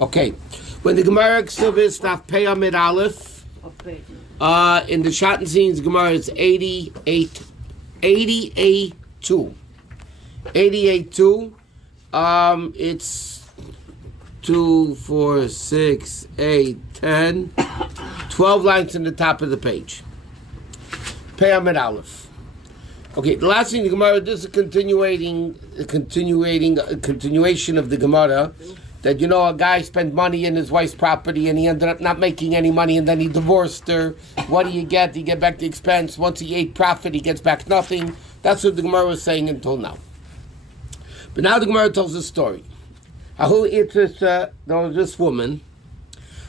Okay. When the Gemara Kesubos Daf Pei Amid Aleph, in the Shusterman Gemara, it's 88, 2. 88, 2. It's 2, 4, 6, 8, 10, 12 lines in the top of the page. Pei Amid Aleph. Okay, the last thing the Gemara, this is a continuation of the Gemara, that, you know, a guy spent money in his wife's property and he ended up not making any money and then he divorced her. What do you get? You get back the expense. Once he ate profit, he gets back nothing. That's what the Gemara was saying until now. But now the Gemara tells a story. There was this woman,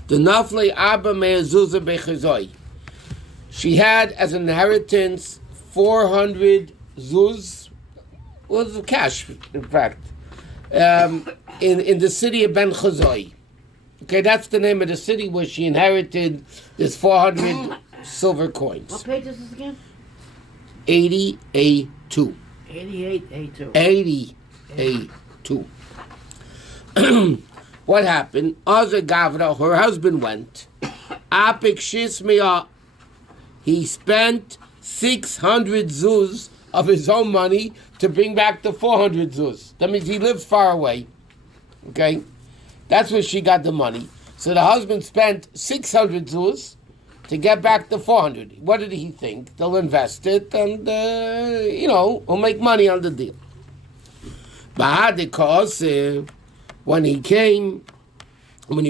the Nafle Abba Me'ezuzah Bechazoi. She had as an inheritance 400 zuz, was cash, in fact, in the city of Ben Chazoi. Okay, that's the name of the city where she inherited this 400 silver coins. What page is this again? 88A2. 88A2. 88A2. What happened? Other Gavra, her husband went. Apik Shismia, he spent 600 zuz of his own money to bring back the 400 zuz. That means he lived far away. Okay? That's where she got the money. So the husband spent 600 zuz to get back the 400. What did he think? They'll invest it and, we'll make money on the deal. Because when he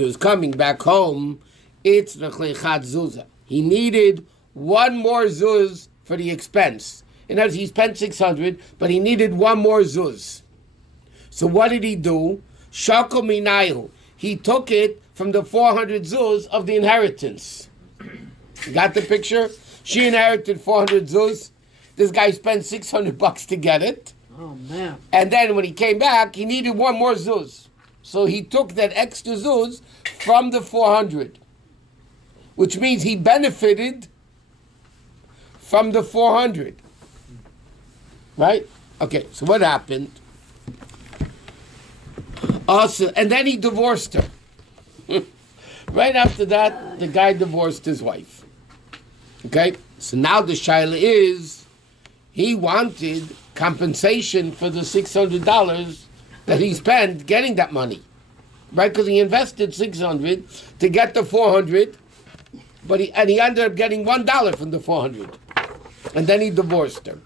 was coming back home, it's Nechlechat Zuzah. He needed one more zuz for the expense. In other words, he spent 600, but he needed one more zuz. So what did he do? Shako minayu. He took it from the 400 zuz of the inheritance. You got the picture? She inherited 400 zuz. This guy spent $600 to get it. Oh, man. And then when he came back, he needed one more zuz. So he took that extra zuz from the 400, which means he benefited from the 400. Right? Okay, so what happened? Also, and then he divorced her. Right after that, the guy divorced his wife. Okay? So now the shaila is, he wanted compensation for the $600 that he spent getting that money. Right? Because he invested 600 to get the 400, but he ended up getting $1 from the 400. And then he divorced her.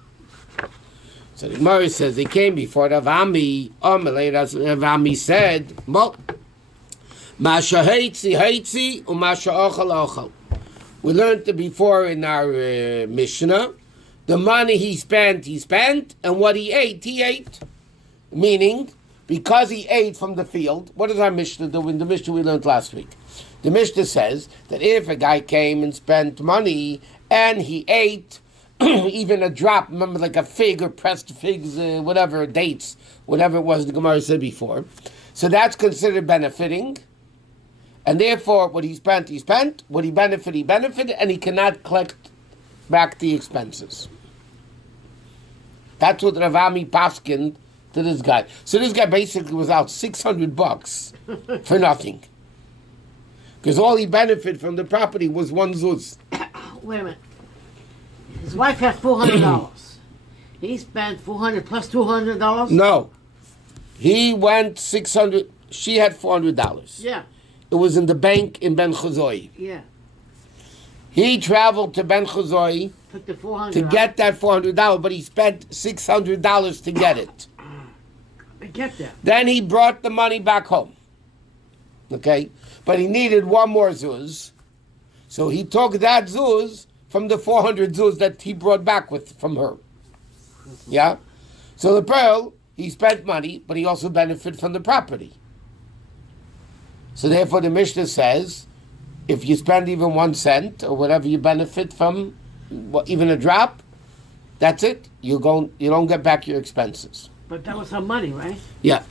So the Gemara says, he came before Ravami. Ravami said, Masha haitzi u'masha ochal ochal. We learned it before in our Mishnah. The money he spent, and what he ate. Meaning, because he ate from the field, what does our Mishnah do? In the Mishnah we learned last week. The Mishnah says that if a guy came and spent money and he ate even a drop, remember, like a fig or pressed figs, whatever, dates, whatever it was the Gemara said before. So that's considered benefiting. And therefore, what he spent, what he benefited, and he cannot collect back the expenses. That's what Ravami paskined to this guy. So this guy basically was out $600 for nothing. Because all he benefited from the property was one zuz. Wait a minute. His wife had $400. He spent $400 plus $200? No. He went 600. She had $400. Yeah. It was in the bank in Ben Chazoi. Yeah. He traveled to Ben Chazoi Took the $400 to get that $400, but he spent $600 to get it. I get that. Then he brought the money back home. Okay? But he needed one more zuz. So he took that zuz from the 400 zuz that he brought back from her. Yeah? So the pearl, he spent money, but he also benefited from the property. So therefore the Mishnah says, if you spend even 1 cent or whatever you benefit from, even a drop, that's it. You don't get back your expenses. But that was her money, right? Yeah.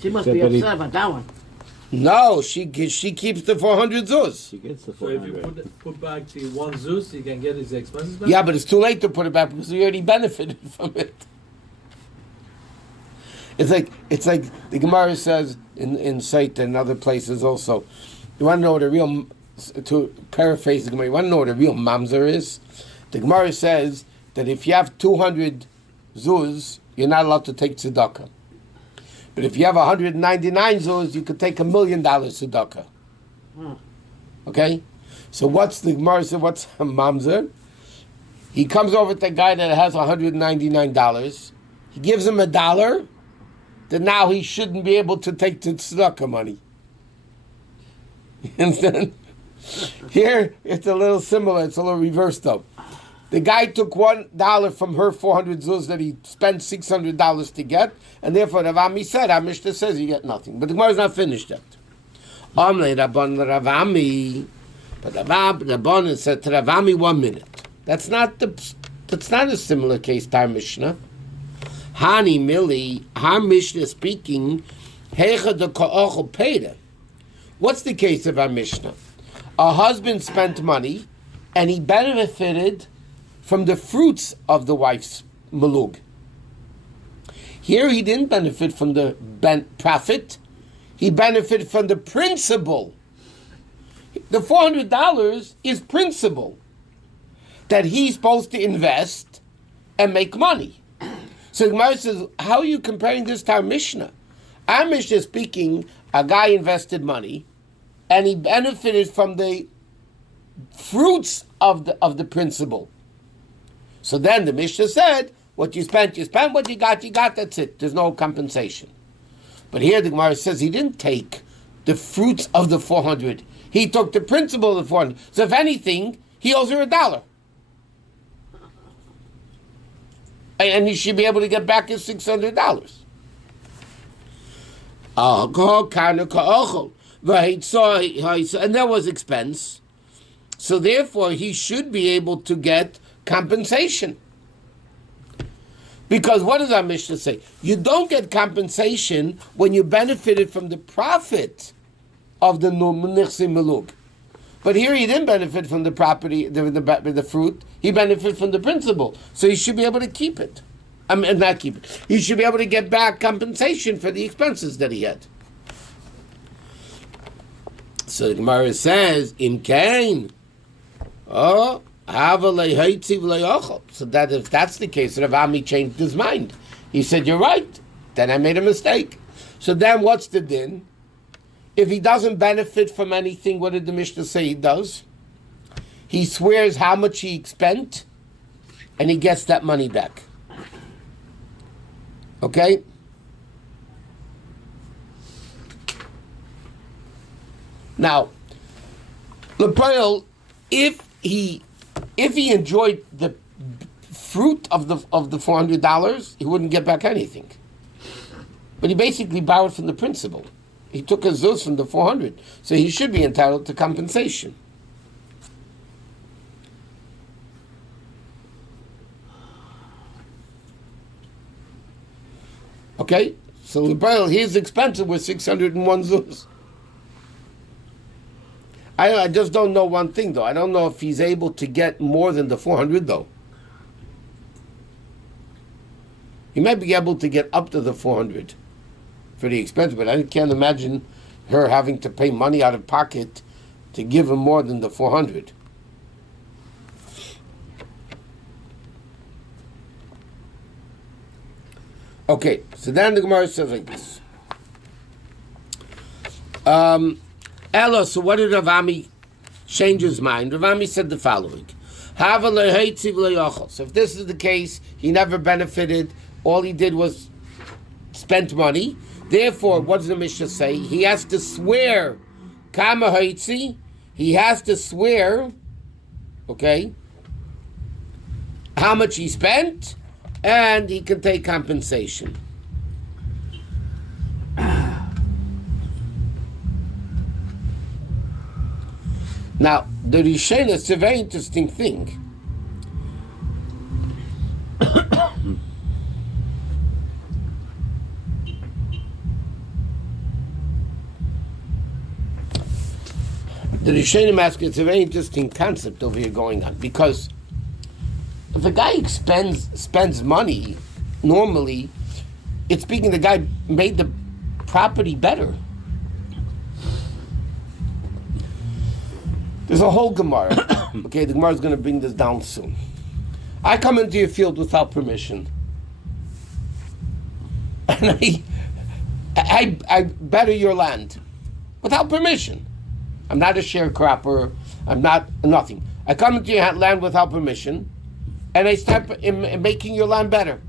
She must be upset about that one. No, she keeps the 400 zuz. She gets the So if 400. you put back the one zuz, you can get his expenses back? Yeah, but it's too late to put it back because we already benefited from it. It's like the Gemara says in Seit and other places also. You want to know what a real, to paraphrase the Gemara, you want to know what a real mamzer is? The Gemara says that if you have 200 zuz, you're not allowed to take tzedakah. But if you have 199 zuz, you could take $1 million tzedakah. Okay? So what's the Gemara said? What's a mamzer? He comes over to the guy that has $199. He gives him $1. Then now he shouldn't be able to take the tzedakah money. And then here it's a little similar. It's a little reversed though. The guy took $1 from her 400 zuz that he spent $600 to get, and therefore Rav Ami said, our Mishnah says you get nothing. But the Gemara is not finished yet. Amle Rabban Rav Ami, but Rabban said to Rav Ami 1 minute. That's not a similar case to our Mishnah. Hani Mili, our Mishnah speaking, Hecha de Ka'ochel Peda. What's the case of our Mishnah? A husband spent money, and he benefited from the fruits of the wife's malug. Here he didn't benefit from the profit, he benefited from the principal. The $400 is principal that he's supposed to invest and make money. So the Gemara says, how are you comparing this to our Mishnah? Our Mishnah is speaking, a guy invested money, and he benefited from the fruits of the principal. So then the Mishnah said, what you spent, what you got, that's it. There's no compensation. But here the Gemara says he didn't take the fruits of the 400. He took the principal of the 400. So if anything, he owes her $1. And he should be able to get back his $600. And that was expense. So therefore, he should be able to get compensation. Because what does our Mishnah say? You don't get compensation when you benefited from the profit of the Nechsi Melug. But here he didn't benefit from the property, the fruit. He benefited from the principal. So he should be able to keep it. Not keep it. He should be able to get back compensation for the expenses that he had. So the Gemara says, Im Kain. Oh, so that if that's the case, Rav Ami changed his mind. He said, you're right. Then I made a mistake. So then what's the din? If he doesn't benefit from anything, what did the Mishnah say he does? He swears how much he spent, and he gets that money back. Okay? Now, Lepoil, if he enjoyed the fruit of the $400, he wouldn't get back anything. But he basically borrowed from the principal. He took a zuz from the 400, so he should be entitled to compensation. Okay, so Lepoil, his expenses were 601 zuz. I just don't know one thing, though. I don't know if he's able to get more than the 400, though. He might be able to get up to the 400 for the expense, but I can't imagine her having to pay money out of pocket to give him more than the 400. Okay, so then the Gemara says like this. Ella, so what did Rav Ami change his mind? Rav Ami said the following. So if this is the case, he never benefited, all he did was spent money. Therefore, what does the Mishnah say? He has to swear, kama haitzi, he has to swear, okay, how much he spent, and he can take compensation. Now, the Rishon is a very interesting thing. The Rishonim ask, it's a very interesting concept over here going on, because if a guy spends money, normally it's speaking the guy made the property better. There's a whole Gemara. Okay, the Gemara is going to bring this down soon. I come into your field without permission. And I better your land without permission. I'm not a sharecropper. I'm not nothing. I come into your land without permission, and I step in making your land better.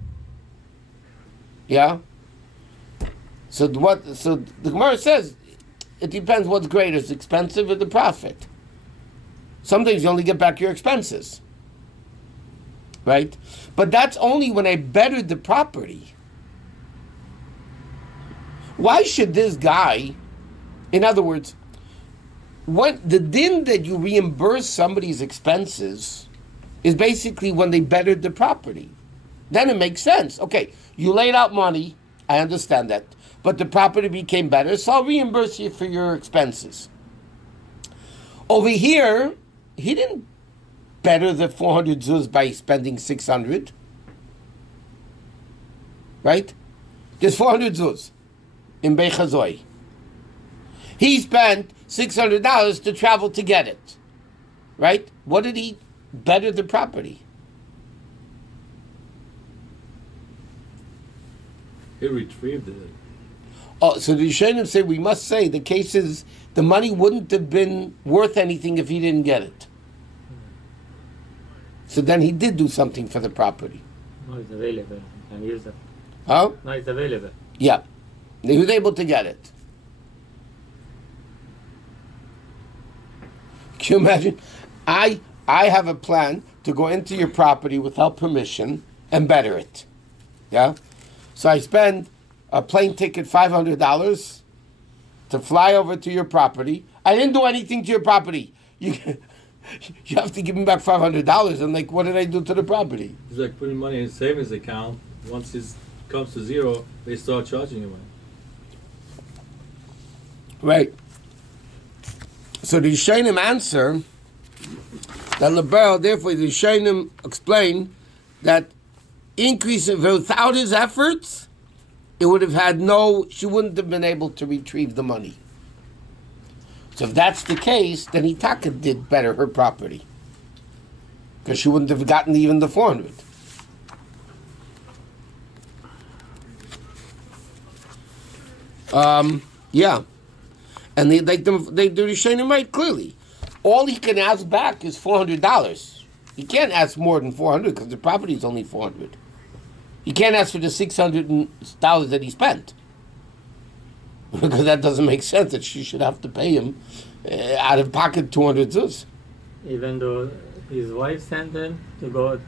Yeah. So the Gemara says it depends what's greater, is expensive or the profit. Sometimes you only get back your expenses, right? But that's only when I bettered the property. Why should this guy, in other words, what the din that you reimburse somebody's expenses is basically when they bettered the property. Then it makes sense. Okay, you laid out money, I understand that, but the property became better, so I'll reimburse you for your expenses. Over here, he didn't better the 400 zuz by spending 600. Right? There's 400 zuz in Beichazoi. He spent $600 to travel to get it. Right? What did he better the property? He retrieved it. Oh, so the Rishonim say we must say the case is the money wouldn't have been worth anything if he didn't get it. So then he did do something for the property. No, it's available. You can use it. Huh? No, it's available. Yeah. He was able to get it. Can you imagine? I have a plan to go into your property without permission and better it. Yeah? So I spend a plane ticket $500 to fly over to your property. I didn't do anything to your property. You have to give me back $500. I'm like, what did I do to the property? It's like putting money in a savings account. Once it comes to zero, they start charging you money. Right. So the Rishonim answer that Lebel, therefore the Rishonim explain that increase without his efforts, it would have had she wouldn't have been able to retrieve the money. So if that's the case, then Itaka did better her property. Because she wouldn't have gotten even the 400. Yeah. And the Rishonim right clearly. All he can ask back is $400. He can't ask more than 400 because the property is only 400. He can't ask for the $600 that he spent. Because that doesn't make sense that she should have to pay him out of pocket 200 zuz. Even though his wife sent him to go.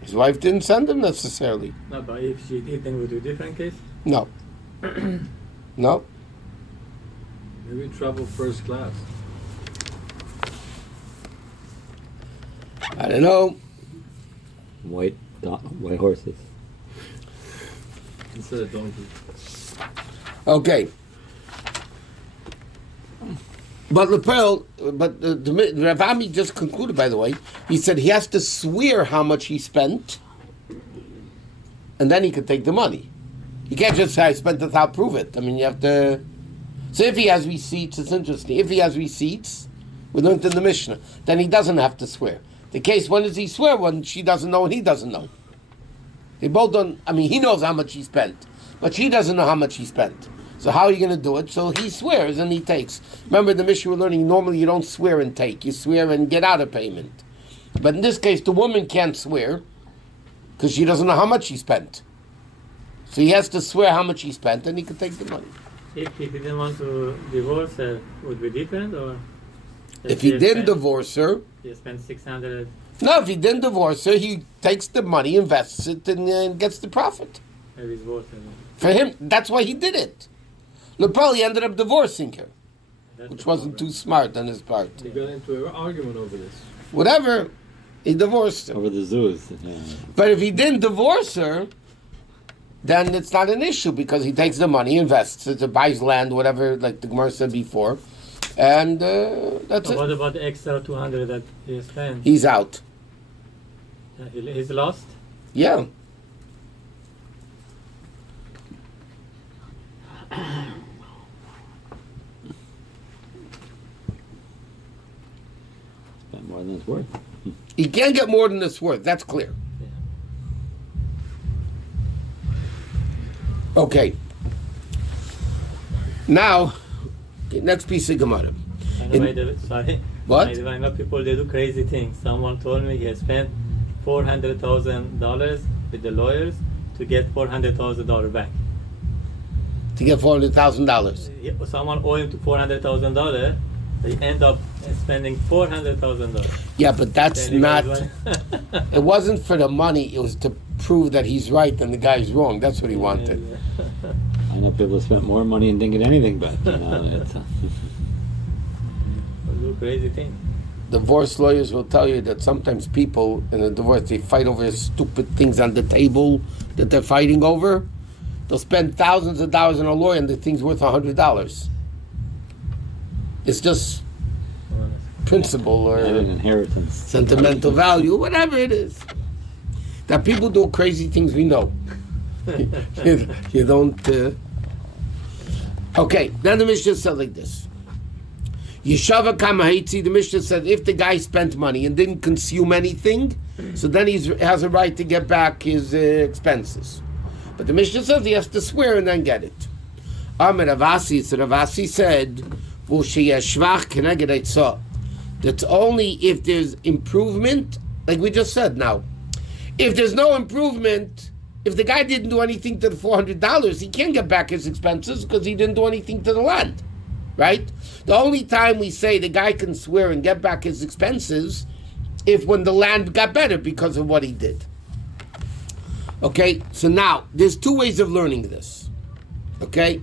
His wife didn't send him necessarily. No, but if she did, then would be a different case? No. No. Maybe travel first class. I don't know. White horses. Instead of donkey. Okay. But the Rav Ami just concluded, by the way, he said he has to swear how much he spent, and then he could take the money. You can't just say, I spent it without prove it. I mean, you have to... So if he has receipts, it's interesting. If he has receipts, we learned in the Mishnah, then he doesn't have to swear. The case, when does he swear? When she doesn't know and he doesn't know. They both don't... I mean, he knows how much he spent, but she doesn't know how much he spent. So how are you going to do it? So he swears and he takes. Remember the Mishnah we're learning, normally you don't swear and take. You swear and get out of payment. But in this case, the woman can't swear because she doesn't know how much she spent. So he has to swear how much he spent and he can take the money. If he didn't want to divorce her, would be different? Or if he didn't divorce her... He spent 600... No, if he didn't divorce her, he takes the money, invests it, and gets the profit. Maybe it's worth it. For him, that's why he did it. Lepel, he ended up divorcing her, which wasn't too smart on his part. They got into an argument over this. Whatever, he divorced her. Over the zoos. Yeah. But if he didn't divorce her, then it's not an issue because he takes the money, invests it, buys land, whatever, like the Gemara said before, and that's So it. what about the extra 200 that he spent? He's out. He's lost? Yeah. More than it's worth. He can't get more than it's worth. That's clear. Okay. Now, next piece of Gemara. Sorry. What? I know people, they do crazy things. Someone told me he has spent $400,000 with the lawyers to get $400,000 back. To get $400,000. Someone owed him to $400,000. They end up spending $400,000. Yeah, but that's Then he not. goes, It wasn't for the money. It was to prove that he's right and the guy's wrong. That's what he wanted. I know people spent more money and didn't get anything back. You know, it's, Do crazy things. Divorce lawyers will tell you that sometimes people in a divorce, they fight over stupid things on the table that they're fighting over. They'll spend thousands of dollars on a lawyer and the thing's worth $100. It's just principle or an inheritance. sentimental value, whatever it is. That people do crazy things, we know. you don't. Okay, then the Mishnah said like this. Yeshava Kamahitzi, the Mishnah said if the guy spent money and didn't consume anything, so then he has a right to get back his expenses. But the Mishnah says he has to swear and then get it. Amar Ravasi, so Ravasi said, that's only if there's improvement, like we just said now. If there's no improvement, if the guy didn't do anything to the $400, he can't get back his expenses because he didn't do anything to the land, right? The only time we say the guy can swear and get back his expenses if when the land got better because of what he did. Okay, so now, there's two ways of learning this. Okay?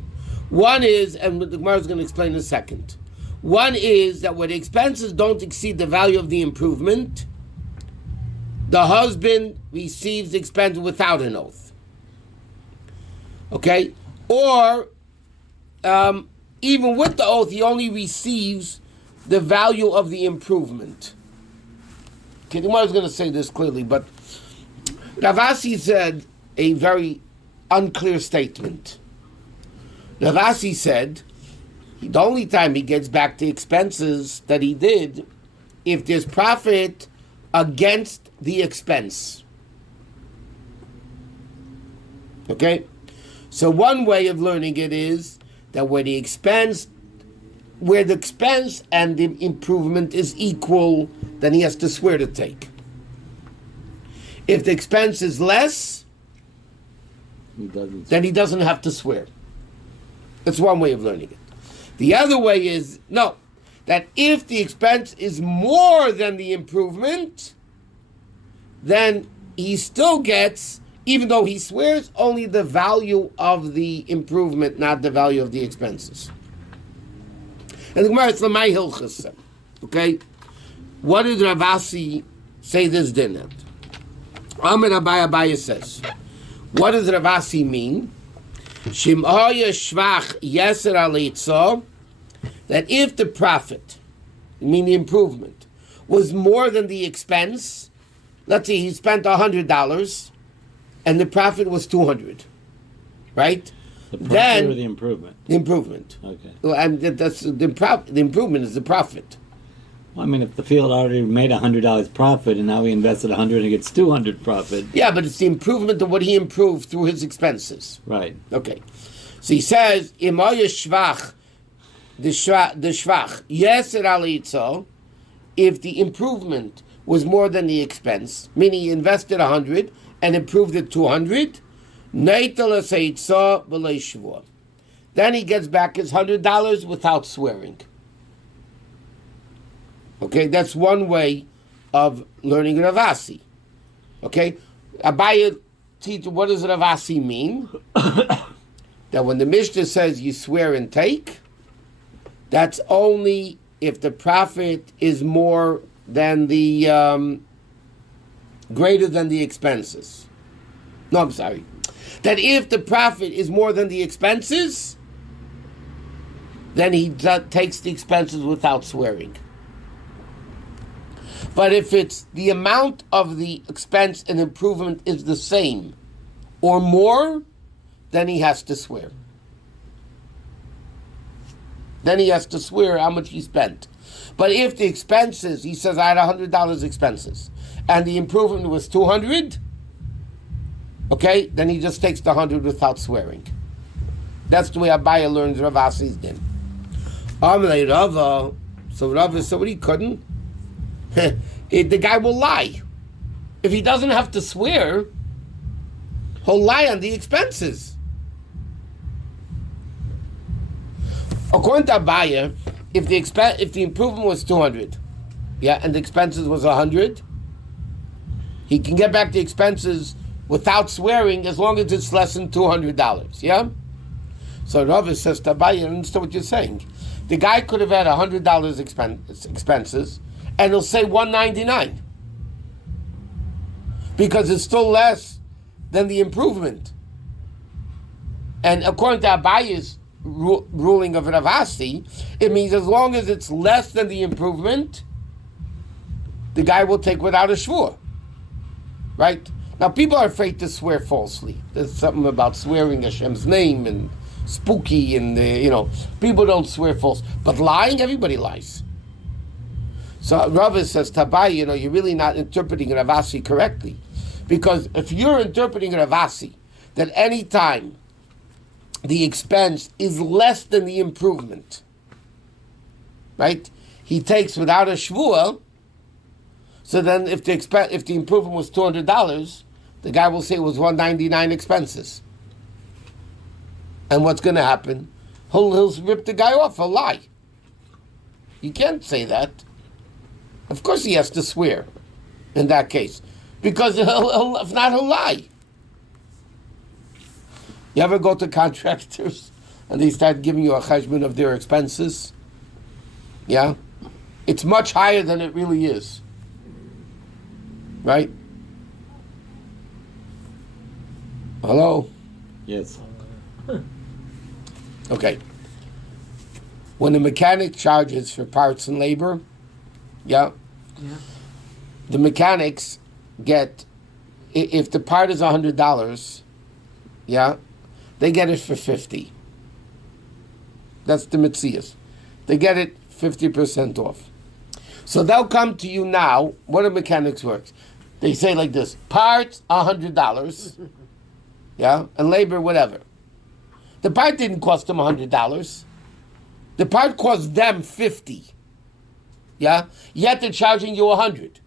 One is, and the Gemara is going to explain in a second. One is that when the expenses don't exceed the value of the improvement, the husband receives the expense without an oath. Okay? Or, even with the oath, he only receives the value of the improvement. Okay, the Gemara is going to say this clearly, but Ravasi said a very unclear statement. Ravasi said the only time he gets back the expenses that he did if there's profit against the expense. Okay? So one way of learning it is that where the expense and the improvement is equal, then he has to swear to take. If the expense is less, then he doesn't have to swear. That's one way of learning it. The other way is, no, that if the expense is more than the improvement, then he still gets, even though he swears, only the value of the improvement, not the value of the expenses. And the Gemara is Lamai Hilchas. Okay? What did Ravasi say this dinner? Amir Abaya says, what does Ravasi mean? Shim'aya shvach yeser alitza, that if the profit, I mean the improvement, was more than the expense, let's say he spent $100 and the profit was $200, right? The profit Then or the improvement? The improvement. Okay. Well, and that's the improvement is the profit. Well, I mean, if the field already made $100 profit and now he invested $100 and gets $200 profit. Yeah, but it's the improvement of what he improved through his expenses. Right. Okay. So he says, Imaya shvach, the shvach, yeser alitzo, if the improvement was more than the expense, meaning he invested 100 and improved it 200, neitel seitza b'lei shvua. Then he gets back his $100 without swearing. Okay, that's one way of learning Ravasi. Okay, Abaya teach, what does Ravasi mean? That when the Mishnah says you swear and take, that's only if the profit is more than the greater than the expenses. No, I'm sorry. That if the profit is more than the expenses, then he takes the expenses without swearing. But if it's the amount of the expense and improvement is the same or more, then he has to swear. Then he has to swear how much he spent. But if the expenses, he says, I had $100 expenses, and the improvement was 200, okay, then he just takes the 100 without swearing. That's the way Abaya learns Rav Asi's din. Amalei Rava, so Rava said, what he couldn't? The guy will lie. If he doesn't have to swear, he'll lie on the expenses. According to Abaya, if the improvement was 200, yeah, and the expenses was 100, he can get back the expenses without swearing as long as it's less than $200, yeah? So Rava says to Abaya, I understand what you're saying. The guy could have had $100 expenses, and he'll say $199 because it's still less than the improvement. And according to Abaya's ruling of Rav Asi, it means as long as it's less than the improvement, the guy will take without a shvur. Right? Now, people are afraid to swear falsely. There's something about swearing Hashem's name and spooky, and people don't swear false. But lying, everybody lies. So Rava says, Tabai, you're really not interpreting Rav Asi correctly. Because if you're interpreting Rav Asi, that any time the expense is less than the improvement, right? He takes without a shvuah. So then, if the improvement was $200, the guy will say it was $199 expenses. And what's going to happen? He'll rip the guy off. He'll lie. You can't say that. Of course, he has to swear in that case, because if not, he'll lie. You ever go to contractors and they start giving you a cheshbon of their expenses? Yeah? It's much higher than it really is. Right? Hello? Yes. Okay. When the mechanic charges for parts and labor, yeah, the mechanics get, if the part is $100, yeah, they get it for 50. That's the Metzias. They get it 50% off. So they'll come to you now. What do mechanics works? They say like this: parts $100, yeah, and labor whatever. The part didn't cost them $100. The part cost them 50. Yeah, yet they're charging you 100.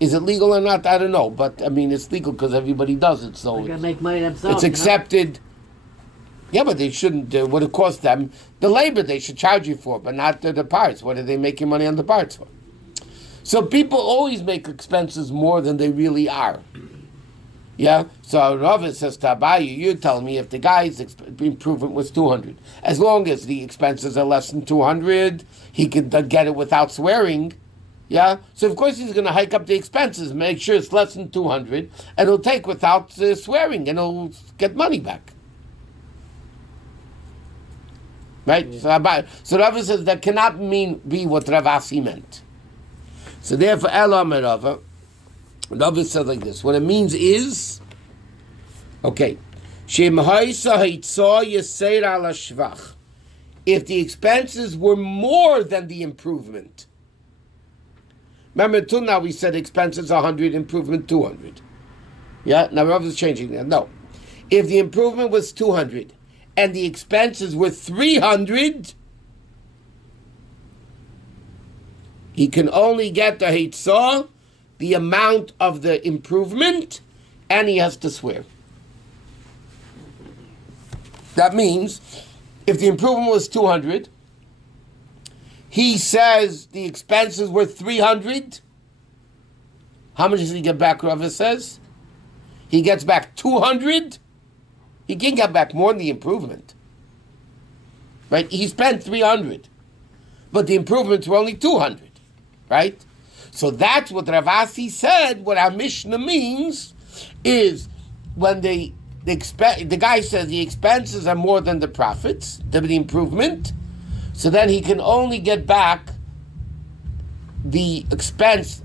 Is it legal or not? I don't know, but I mean it's legal because everybody does it. So They gotta make money themselves. it's accepted. Yeah, but they shouldn't. What it cost them, the labor they should charge you for, but not the parts. What are they making money on the parts for? So people always make expenses more than they really are. Yeah. So Rava says to Abaye, you're telling me if the guy's improvement was 200, as long as the expenses are less than 200, he can get it without swearing. Yeah. So of course he's going to hike up the expenses, make sure it's less than 200, and he'll take without swearing, and he'll get money back. Right? Yeah. So Rava says that cannot be what Rav Asi meant. So therefore, Elam Rava says like this: what it means is, okay, if the expenses were more than the improvement. Remember, until now we said expenses 100, improvement 200. Yeah, now Rav is changing that. No, if the improvement was 200 and the expenses were 300, he can only get the Hitzah, the amount of the improvement, and he has to swear. That means, if the improvement was 200, he says the expenses were 300. How much does he get back, Rava says? He gets back 200. He can get back more than the improvement. Right? He spent 300. But the improvements were only 200. Right? So that's what Rav Asi said. What our Mishnah means is when the guy says the expenses are more than the profits, the improvement, so then he can only get back the expense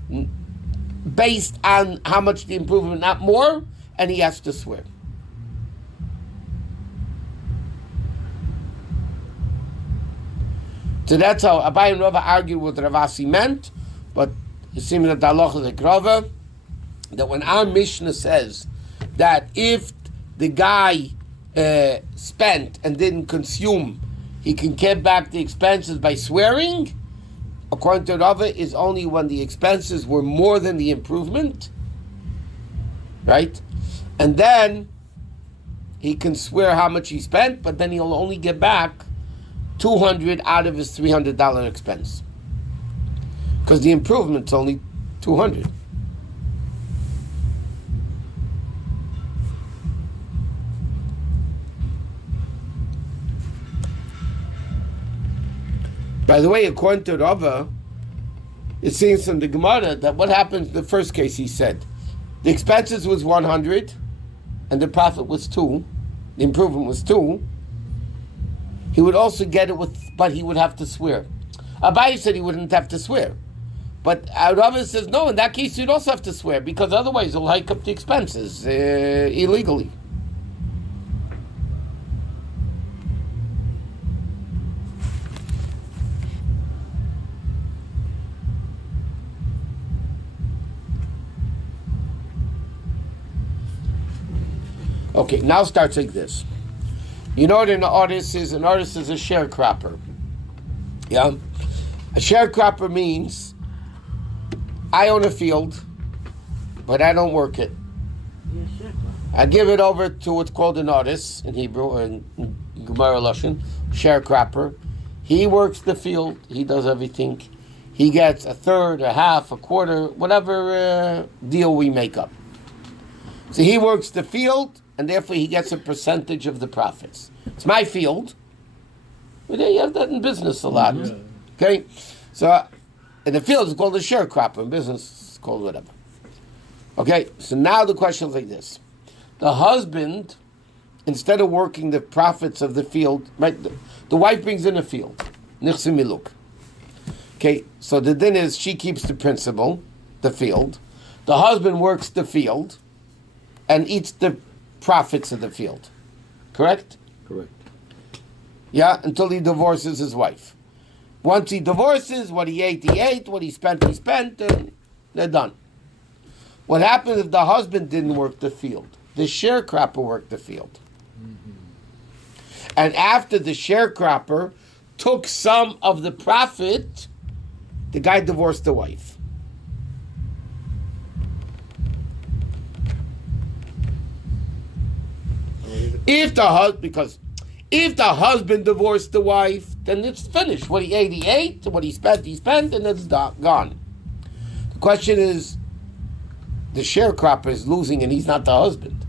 based on how much the improvement, not more, and he has to swear. So that's how Abai and Rava argued with Ravasi meant, but it seems that the halacha is a grava, that when our Mishnah says that if the guy spent and didn't consume, he can get back the expenses by swearing, according to Rava, is only when the expenses were more than the improvement, right? And then he can swear how much he spent, but then he'll only get back $200 out of his $300 expense, because the improvement's only $200. By the way, according to Rava, it seems from the Gemara that what happened in the first case, he said, the expenses was 100 and the profit was 2, the improvement was 2. He would also get it with, but he would have to swear. Abai said he wouldn't have to swear. But Rava says, no, in that case you'd also have to swear, because otherwise it'll hike up the expenses illegally. Okay, now starts like this. You know what an artist is? An artist is a sharecropper. Yeah? A sharecropper means I own a field, but I don't work it. I give it over to what's called an artist in Hebrew, or in Gemara Lashon, sharecropper. He works the field, he does everything. He gets a third, a half, a quarter, whatever deal we make up. So he works the field, and therefore he gets a percentage of the profits. It's my field. But you have that in business a lot. Yeah. Okay? So in the field it's called a sharecropper. In business it's called whatever. Okay? So now the question is like this. The husband, instead of working the profits of the field, right? The wife brings in a field. Nichse miluk. Okay? So the din is she keeps the principal, the field. The husband works the field and eats the profits of the field. Correct? Correct. Yeah, until he divorces his wife. Once he divorces, what he ate, what he spent, and they're done. What happens if the husband didn't work the field? The sharecropper worked the field. Mm-hmm. And after the sharecropper took some of the profit, the guy divorced the wife. If the husband divorced the wife, then it's finished. What he ate, what he spent, and it's gone. The question is, the sharecropper is losing and he's not the husband.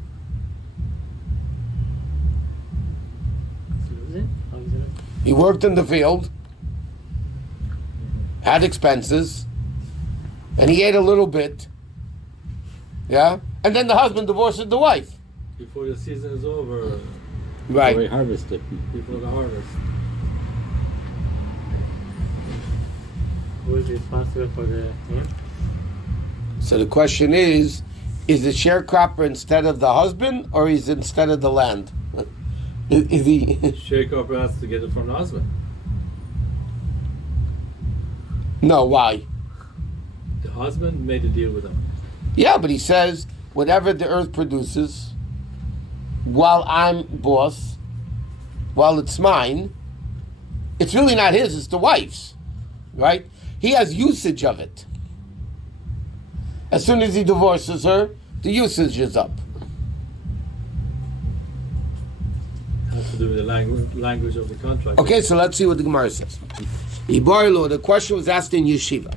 He worked in the field, had expenses, and he ate a little bit. Yeah? And then the husband divorces the wife. Before the season is over. Right. Before we harvest it. Before the harvest. Who is responsible for the him? So the question is the sharecropper instead of the husband, or is it instead of the land? Is he? Sharecropper has to get it from the husband. No, why? The husband made a deal with him. Yeah, but he says whatever the earth produces, while I'm boss, while it's mine, it's really not his, it's the wife's, right? He has usage of it. As soon as he divorces her, the usage is up. Has to do with the language of the contract. Okay, so let's see what the Gemara says. Ibarlo, the question was asked in Yeshiva.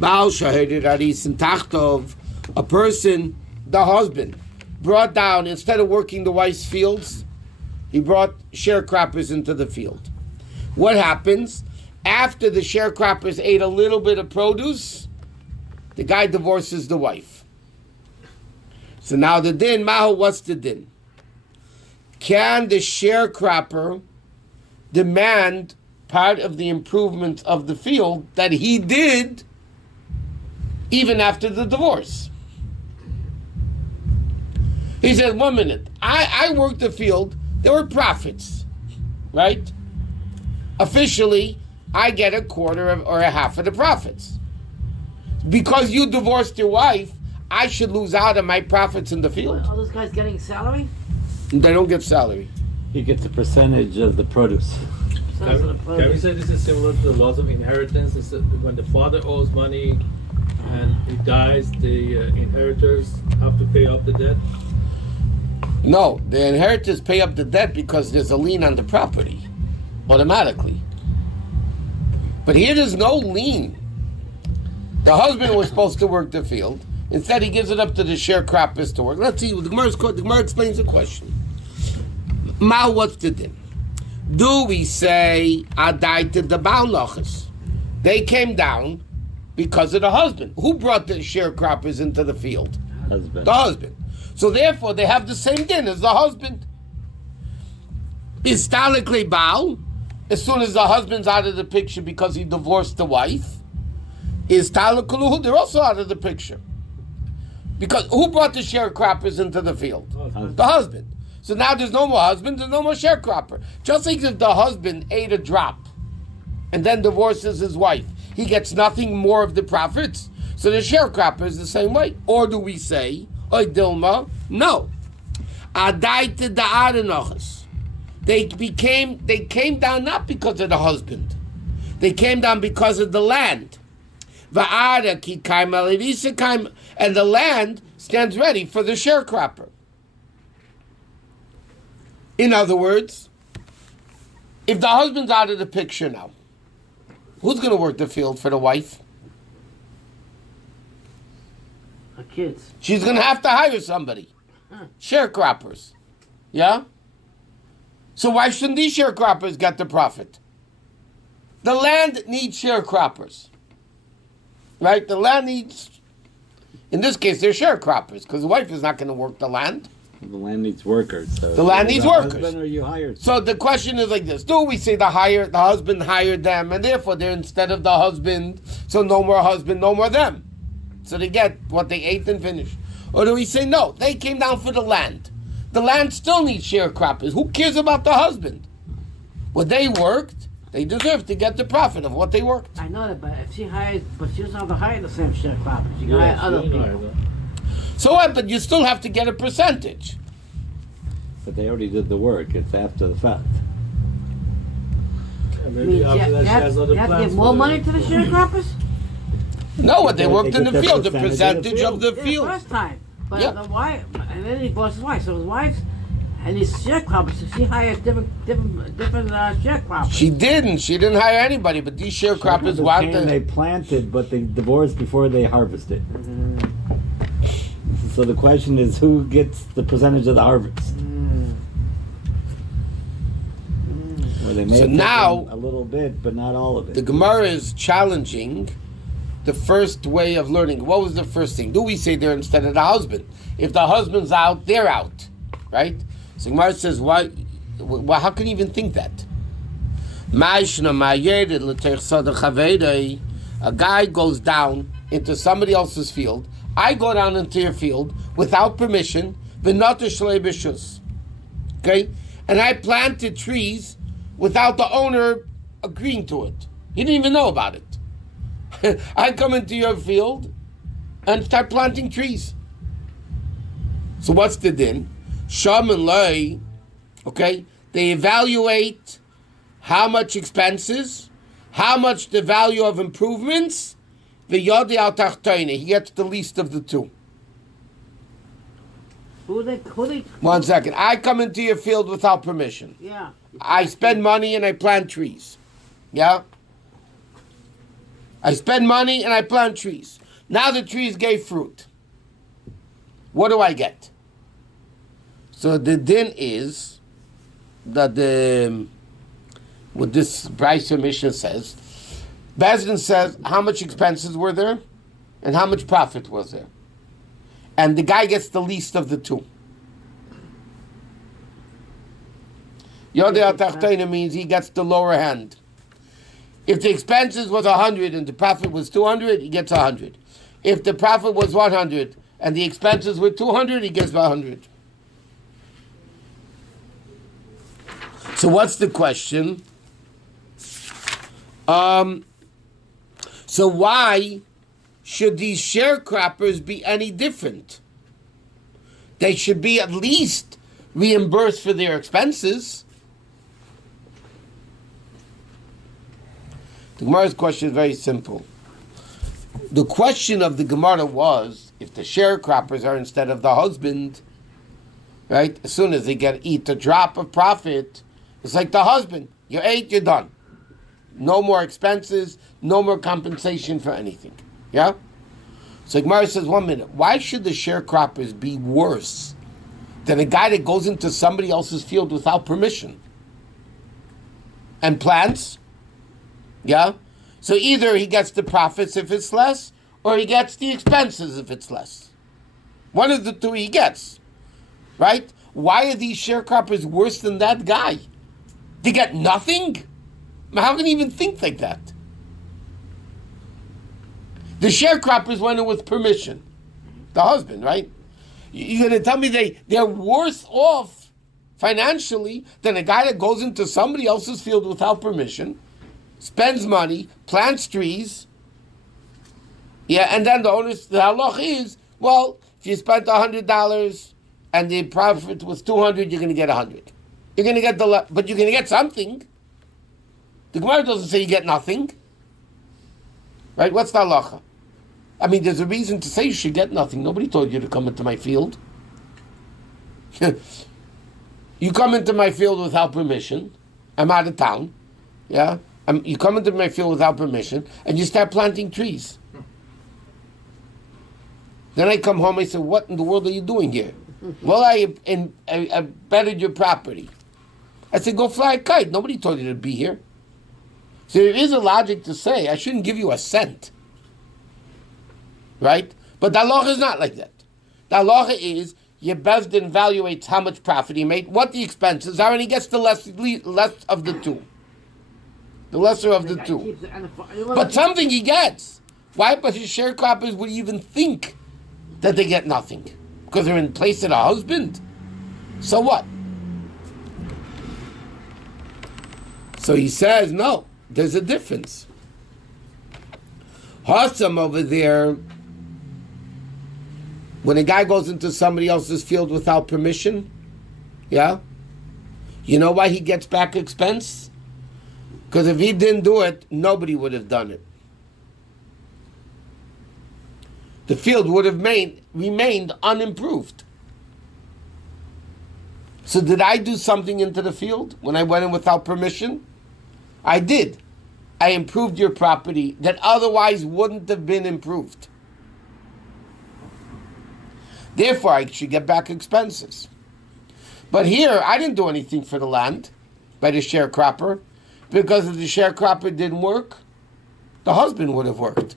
Baal Shahid Aris Tachtov, a person, the husband, brought down, instead of working the wife's fields, he brought sharecroppers into the field. What happens? After the sharecroppers ate a little bit of produce, the guy divorces the wife. So now the din, Maho, what's the din? Can the sharecropper demand part of the improvement of the field that he did even after the divorce? He said, 1 minute, I worked the field, there were profits, right? Officially, I get a quarter of, or a half of the profits. Because you divorced your wife, I should lose out on my profits in the field. Are those guys getting salary? They don't get salary. He gets a percentage of the produce. Can we say this is similar to the laws of inheritance? Is that when the father owes money and he dies, the inheritors have to pay up the debt? No, the inheritors pay up the debt because there's a lien on the property, automatically. But here there's no lien. The husband was supposed to work the field. Instead, he gives it up to the sharecroppers to work. Let's see, the Gemara explains the question. Ma, what's the din? Do we say, Adai to the Baal? They came down because of the husband. Who brought the sharecroppers into the field? Husband. The husband. So therefore, they have the same din as the husband. Is Talikli Baal, as soon as the husband's out of the picture because he divorced the wife, is Talikuluhu, they're also out of the picture. Because who brought the sharecroppers into the field? The husband. So now there's no more husband, there's no more sharecropper. Just like if the husband ate a drop and then divorces his wife, he gets nothing more of the profits. So the sharecropper is the same way. Or do we say, Oy Dilma, no. Adaita da'arenochas. They came down not because of the husband. They came down because of the land. Va'ara ki kaim alirisa kaim, and the land stands ready for the sharecropper. In other words, if the husband's out of the picture now, who's going to work the field for the wife? The kids. She's going to have to hire somebody. Sharecroppers. Yeah? So why shouldn't these sharecroppers get the profit? The land needs sharecroppers. Right? The land needs, in this case, they're sharecroppers, because the wife is not going to work the land. The land needs workers. So the land needs workers. Husband or you hired? So the question is like this: do we say the husband hired them, and therefore they're instead of the husband, so no more husband, no more them, so they get what they ate and finished? Or do we say no? They came down for the land. The land still needs sharecroppers. Who cares about the husband? What they worked, they deserve to get the profit of what they worked. I know that, but if she hired, but she doesn't have to hire the same sharecropper. She can hire other people. So what? But you still have to get a percentage. But they already did the work. It's after the fact. Yeah, maybe after that she has other you have to plans give more for money to the sharecroppers? No, what they They worked in get the their field, the percentage percentage of of the the The field. first time. But Yeah. the wife, and then he bought his wife. So his wife and his sharecroppers, so she hired different sharecroppers. She didn't. She didn't hire anybody, but these sharecroppers They wanted came, they to. planted, but they divorced before they harvested. So the question is, who gets the percentage of the harvest? Or they may So have taken now- a little bit, but not all of it. The Gemara is challenging the first way of learning. What was the first thing? Do we say there instead of the husband? If the husband's out, they're out, right? So Gemara says, why? Well, how can you even think that? A guy goes down into somebody else's field. I go down into your field without permission, okay? And I planted trees without the owner agreeing to it. He didn't even know about it. I come into your field and start planting trees. So what's the din? Sham and Lay, okay? They evaluate how much expenses, how much the value of improvements, the Yodi al Tachtoine. He gets the least of the two. Who they? 1 second. I come into your field without permission. Yeah. I spend money and I plant trees. Yeah? I spend money and I plant trees. Now the trees gave fruit. What do I get? So the din is that what this Bryce Mishnah says, Bezdin says how much expenses were there and how much profit was there. And the guy gets the least of the two. Yodei al-Tachtoina means he gets the lower hand. If the expenses was 100 and the profit was 200, he gets 100. If the profit was 100 and the expenses were 200, he gets 100. So what's the question? So why should these sharecroppers be any different? They should be at least reimbursed for their expenses. The Gemara's question is very simple. The question of the Gemara was, if the sharecroppers are instead of the husband, right? As soon as they eat a drop of profit, it's like the husband. You ate, you're done. No more expenses, no more compensation for anything. Yeah? So Gemara says, 1 minute, why should the sharecroppers be worse than a guy that goes into somebody else's field without permission and plants? Yeah? So either he gets the profits if it's less, or he gets the expenses if it's less. One of the two he gets. Right? Why are these sharecroppers worse than that guy? They get nothing? How can he even think like that? The sharecroppers went in with permission. The husband, right? You're going to tell me they're worse off financially than a guy that goes into somebody else's field without permission, spends money, plants trees, yeah, and then the halach is, well, if you spent $100 and the profit was $200, you're going to get $100. You're going to get but you're going to get something. The Gemara doesn't say you get nothing. Right? What's the halacha? I mean, there's a reason to say you should get nothing. Nobody told you to come into my field. You come into my field without permission. I'm out of town. Yeah? You come into my field without permission, and you start planting trees. Then I come home, I say, what in the world are you doing here? Well, I bettered your property. I said, go fly a kite. Nobody told you to be here. So there is a logic to say, I shouldn't give you a cent. Right? But the halacha is not like that. The halacha is, your Bezdin evaluates how much profit he made, what the expenses are, and he gets the less of the two. The lesser of the two. But something he gets. Why? But his sharecroppers would even think that they get nothing. Because they're in place of a husband. So what? So he says, no, there's a difference. Hassam over there, when a guy goes into somebody else's field without permission, yeah? You know why he gets back expense? Because if he didn't do it, nobody would have done it. The field would have remained unimproved. So did I do something into the field when I went in without permission? I did. I improved your property that otherwise wouldn't have been improved. Therefore, I should get back expenses. But here, I didn't do anything for the land by the sharecropper, because if the sharecropper didn't work, the husband would have worked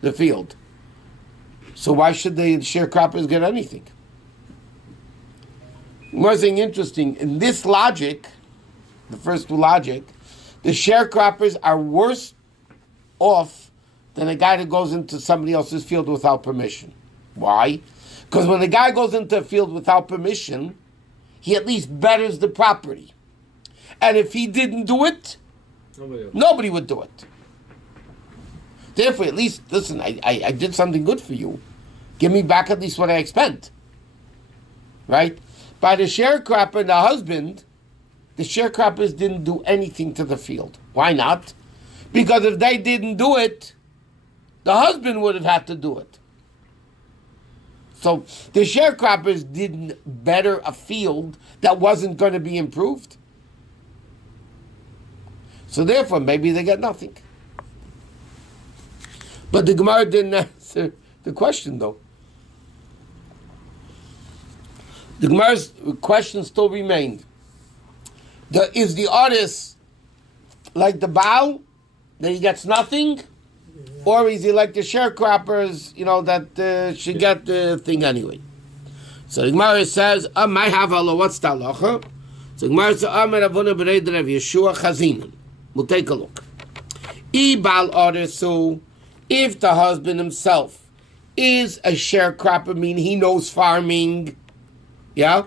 the field. So why should the sharecroppers get anything? One thing interesting, in this logic, the first logic, the sharecroppers are worse off than a guy that goes into somebody else's field without permission. Why? Because when the guy goes into a field without permission, he at least betters the property. And if he didn't do it, nobody would do it. Therefore, at least, listen, I did something good for you. Give me back at least what I spent. Right? By the sharecropper and the husband, the sharecroppers didn't do anything to the field. Why not? Because if they didn't do it, the husband would have had to do it. So the sharecroppers didn't better a field that wasn't going to be improved. So therefore, maybe they get nothing. But the Gemara didn't answer the question, though. The Gemara's question still remained. Is the artist like the Baal, that he gets nothing? Or is he like the sharecroppers, that should get the thing anyway? So the Gemara says, my havala, what's the halacha? So the Gemara says, Ravuna b'reid Rav Yeshua chazinan. We'll take a look. Ibal Arisu, if the husband himself is a sharecropper, meaning he knows farming, yeah?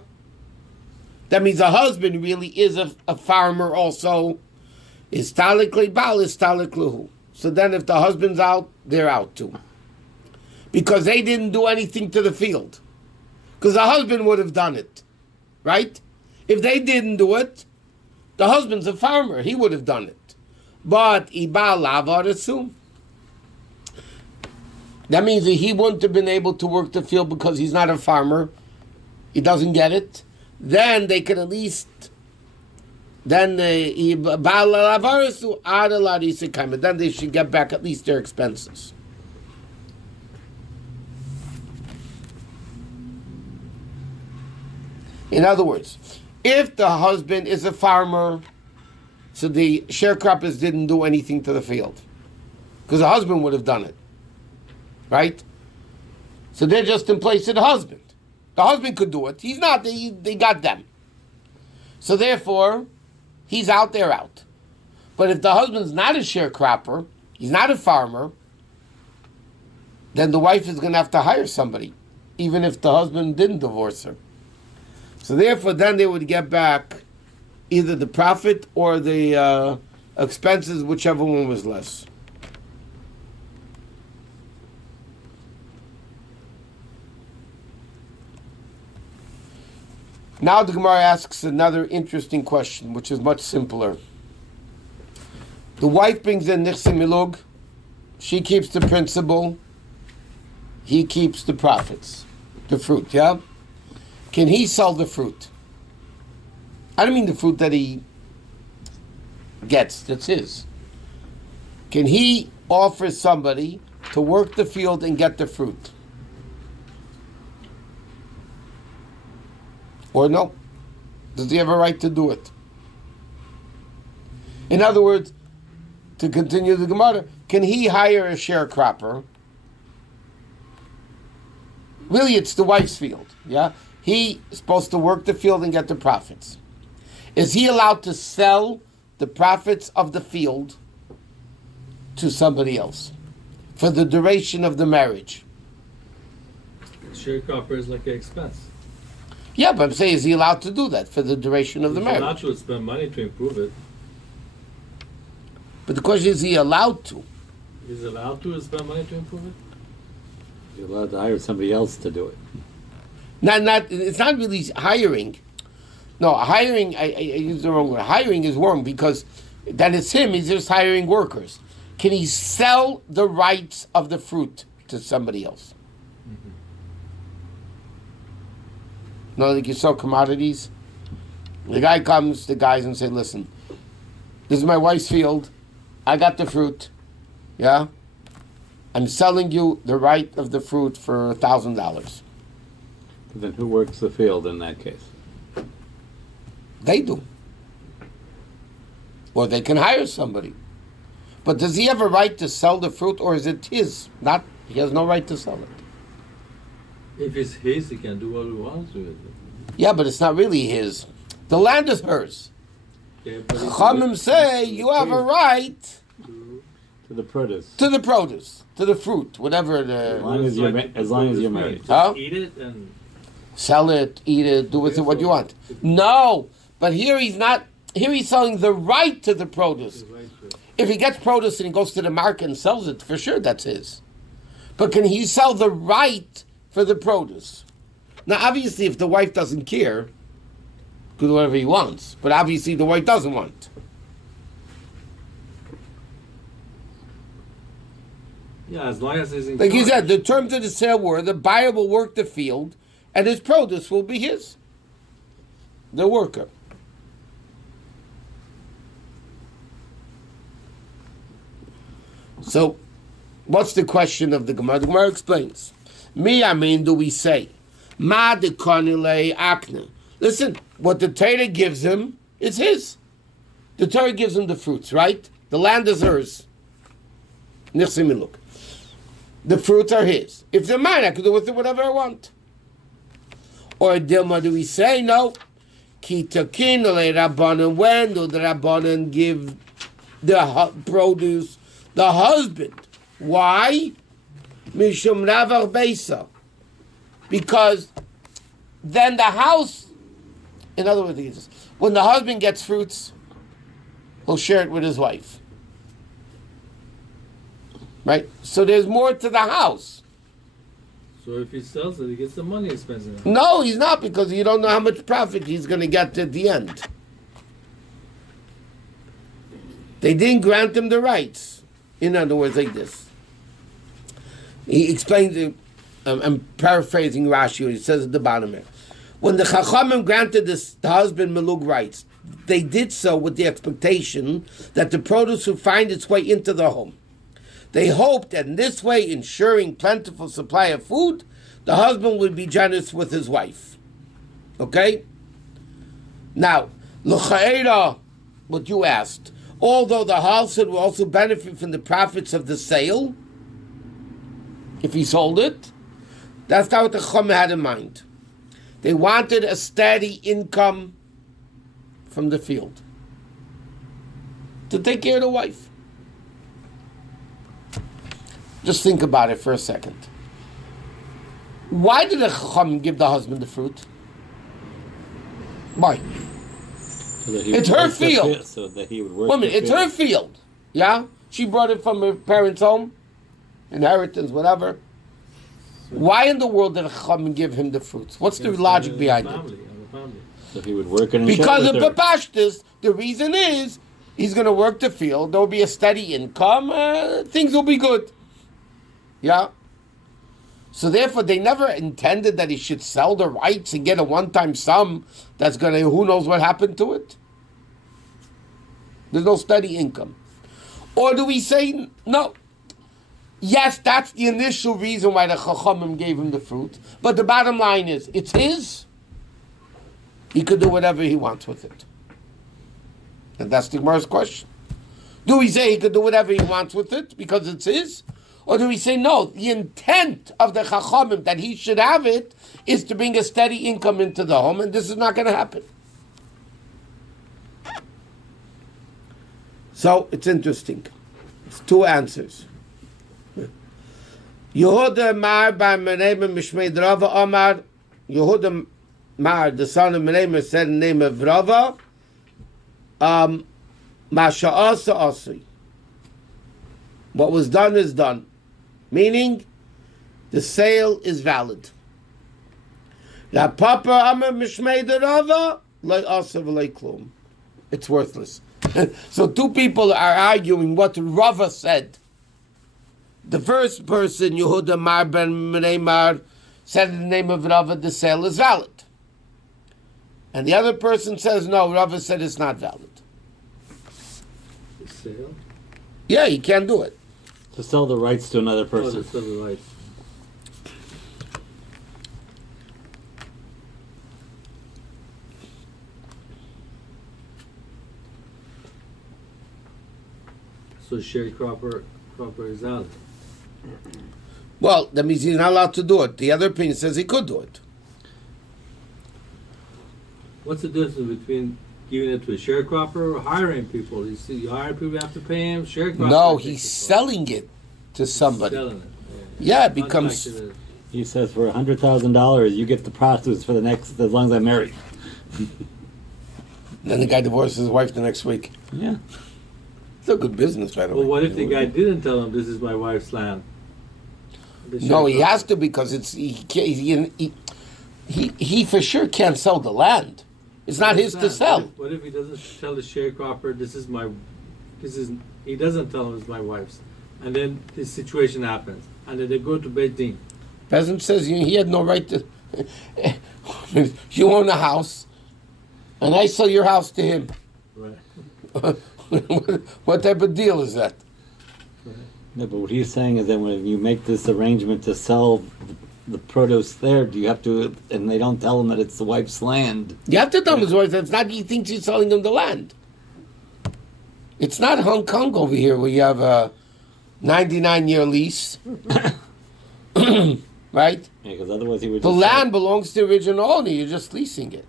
That means the husband really is a farmer also. Istalik lebal, istalik lehu. So then if the husband's out, they're out too. Because they didn't do anything to the field. Because the husband would have done it. Right? If they didn't do it, the husband's a farmer. He would have done it. But ibal lavarasu. That means that he wouldn't have been able to work the field because he's not a farmer. He doesn't get it. Then they could at least... Then they should get back at least their expenses. In other words, if the husband is a farmer, so the sharecroppers didn't do anything to the field, because the husband would have done it, right? So they're just in place of the husband. The husband could do it. He's not. They got them. So therefore, he's out, they're out. But if the husband's not a sharecropper, he's not a farmer, then the wife is going to have to hire somebody, even if the husband didn't divorce her. So therefore, then they would get back either the profit or the expenses, whichever one was less. Now the Gemara asks another interesting question, which is much simpler. The wife brings in nichsim milug, she keeps the principal, he keeps the profits, the fruit, yeah? Can he sell the fruit? I don't mean the fruit that he gets, that's his. Can he offer somebody to work the field and get the fruit? Or no? Does he have a right to do it? In other words, to continue the Gemara, can he hire a sharecropper? Really, it's the wife's field, yeah? He's supposed to work the field and get the profits. Is he allowed to sell the profits of the field to somebody else for the duration of the marriage? Sharecropper is like an expense. Yeah, but I'm saying, is he allowed to do that for the duration of the marriage? He's allowed to spend money to improve it. But the question is he allowed to? He's allowed to spend money to improve it? You're allowed to hire somebody else to do it. It's not really hiring. No, hiring, I used the wrong word. Hiring is wrong because then it's him, he's just hiring workers. Can he sell the rights of the fruit to somebody else? Mm-hmm. No, like you sell commodities. The guy comes to guys and say, listen, this is my wife's field. I got the fruit. Yeah? I'm selling you the right of the fruit for $1,000. Then who works the field in that case? They do. Or they can hire somebody. But does he have a right to sell the fruit, or is it his? Not, he has no right to sell it. If it's his, he can do what he wants with it. Yeah, but it's not really his. The land is hers. Yeah, but Chachamim say you have a right To the produce. to the produce, to the fruit, whatever As the long as you're married. Just Huh? eat it and sell it, eat it, do with it what you want. No, but here he's not. Here he's selling the right to the produce. If he gets produce and he goes to the market and sells it, for sure that's his. But can he sell the right for the produce? Now, obviously, if the wife doesn't care, he can do whatever he wants. But obviously, the wife doesn't want. yeah, as long as he's in Like he charge. said, the terms of the sale were the buyer will work the field, and his produce will be his. The worker. So, what's the question of the Gemara? The Gemara explains. Mi amin do we say? Ma de konile akne. Listen, what the Torah gives him is his. The Torah gives him the fruits, right? The land is hers. Nichsim look. The fruits are his. If they're mine, I can do with it whatever I want. Or Dilma, do we say no? Ki takin ole rabbanon. When do the rabbanon give the produce? The husband. Why? Mishum ravach beisa. Because then the house, in other words, when the husband gets fruits, he'll share it with his wife. Right? So there's more to the house. So if he sells it, he gets the money he spends in it. No, he's not, because you don't know how much profit he's going to get at the end. They didn't grant him the rights. In other words, like this. He explains it, I'm paraphrasing Rashi, he says at the bottom here. When the Chachamim granted the husband Melug rights, they did so with the expectation that the produce would find its way into the home. They hoped that in this way, ensuring plentiful supply of food, the husband would be generous with his wife. Okay? Now, l'cha'era, what you asked, although the household will also benefit from the profits of the sale, if he sold it, that's not what the Chum had in mind. They wanted a steady income from the field to take care of the wife. Just think about it for a second. Why did the Chacham give the husband the fruit? Why? So that he It's would her work the field. So that he would work Woman, the it's field. her field. Yeah? She brought it from her parents' home, inheritance, whatever. Why in the world did the Chacham give him the fruits? What's the logic behind it? The family. So he would work and Because of share with her. Babashtis, the reason is he's going to work the field. There will be a steady income. Things will be good. Yeah. So therefore, they never intended that he should sell the rights and get a one-time sum that's going to, who knows what happened to it? There's no steady income. Or do we say, no, yes, that's the initial reason why the Chachamim gave him the fruit, but the bottom line is, it's his. He could do whatever he wants with it. And that's the Gemara's question. Do we say he could do whatever he wants with it because it's his? Or do we say, no, the intent of the Chachamim that he should have it is to bring a steady income into the home, and this is not going to happen. So, it's interesting. It's two answers. Yehuda Mar by Mereima Mishmei Rava Omar. Yehuda Mar, the son of Mereima, said in the name of Rava, Masha'asa Asri. What was done is done. Meaning, the sale is valid. La Papa Amar Mishmei Rava, Loi Asa V'Loi Klum. It's worthless. So two people are arguing what Rava said. The first person, Yehuda Mar ben Mereimar, said in the name of Rava, the sale is valid. And the other person says, no, Rava said it's not valid. The sale? Yeah, he can't do it. To sell the rights to another Oh, person. to sell the rights. So sharecropper is out. Well, that means he's not allowed to do it. The other opinion says he could do it. What's the difference between giving it to a sharecropper or hiring people? You see, you hire people, you have to pay him. Sharecropper. No, takes he's the selling it to somebody. Selling it. Yeah, it becomes... Contracted it. He says for $100,000, you get the prostitutes for the next, as long as I'm married. Then the guy divorces his wife the next week. Yeah. It's a good business, by the way. Well, what if the guy didn't tell him this is my wife's land? The No, he sharecropper. has to because it's he for sure can't sell the land. It's not his to sell. What if he doesn't tell the sharecropper he doesn't tell him it's my wife's, and then this situation happens, and then they go to Beit Din. Peasant says he had no right to. You own a house, and I sell your house to him. Right. What type of deal is that? No, but what he's saying is that when you make this arrangement to sell the produce there, do you have to, and they don't tell him that it's the wife's land. You have to tell him his wife that's not. He thinks he's selling him the land. It's not Hong Kong over here where you have a 99-year lease, right? Yeah, because otherwise he would The just land belongs to the original owner. You're just leasing it.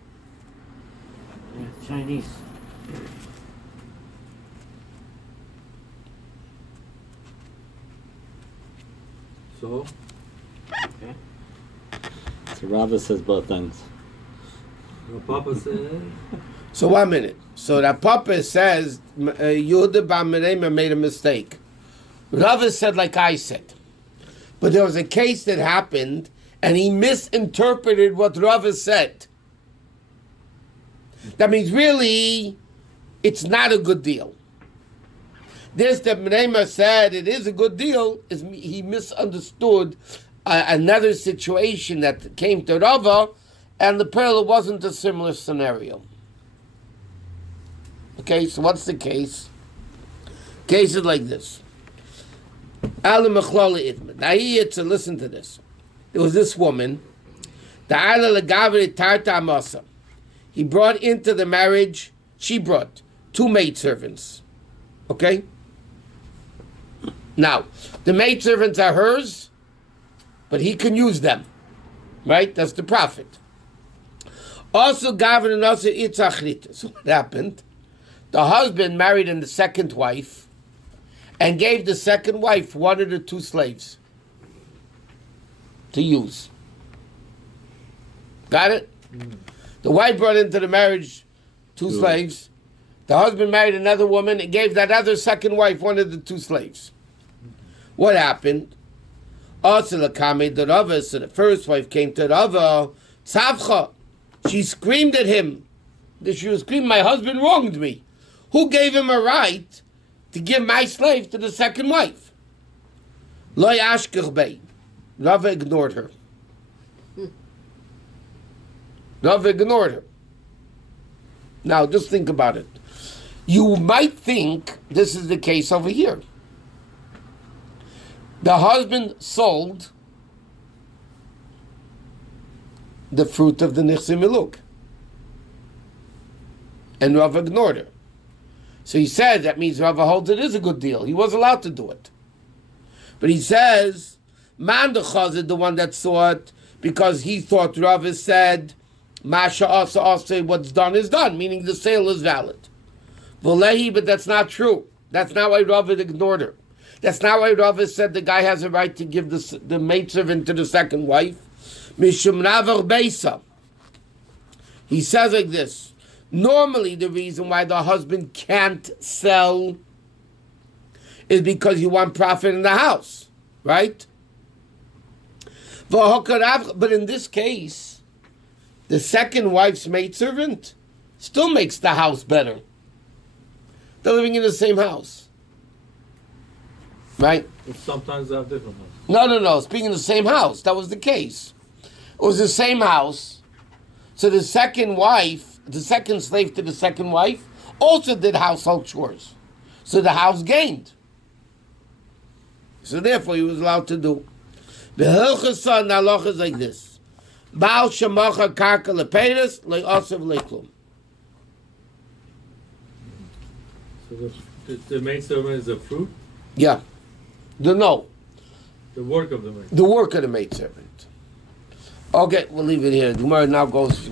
Yeah, Chinese. So So Rava says both things. what Papa said. So 1 minute. So that Papa says Yehuda Bar Merema made a mistake. Rava said like I said. But there was a case that happened and he misinterpreted what Rava said. That means really it's not a good deal. This that Merema said it is a good deal is he misunderstood another situation that came to Rava, and the parallel wasn't a similar scenario. Okay, so what's the case? Case is like this. Now here to listen to this. There was this woman. He brought into the marriage, she brought 2 maidservants. Okay? Now, the maidservants are hers, but he can use them. Right? That's the profit. Also, Gavin and also Itzachrit. So what happened? The husband married in the second wife and gave the second wife 1 of the 2 slaves to use. Got it? The wife brought into the marriage 2 slaves. The husband married another woman and gave that other second wife 1 of the 2 slaves. What happened? Also, the Rava, so the first wife came to Rava, Tzavcha. She screamed at him. She was screaming, my husband wronged me. Who gave him a right to give my slave to the second wife? Lo yashkech bey. Rava ignored her. Rava ignored her. Now, just think about it. You might think this is the case over here. The husband sold the fruit of the Nichsim Miluk. And Rava ignored her. So he said that means Rava holds it is a good deal. He was allowed to do it. But he says, Man the Chazid, the one that saw it, because he thought Rava said, Masha also, what's done is done, meaning the sale is valid. Volehi, but that's not true. That's not why Rava ignored her. That's not why Rava said the guy has a right to give the maidservant to the second wife. Mishum Ravar Beisa. He says like this. Normally the reason why the husband can't sell is because you want profit in the house. Right? But in this case, the second wife's maidservant still makes the house better. They're living in the same house. Right? But sometimes they have different houses. No. Speaking of the same house, that was the case. It was the same house. So the second wife, the second slave to the second wife, also did household chores. So the house gained. So therefore he was allowed to do. The Hilchasa Naloch is like this. Baal Shemacha Karka Lepeiris Le'osav Le'klum. So the maidservant is a fruit? Yeah. The work of the maid. The work of the maidservant. Okay, we'll leave it here. The Gemara now goes.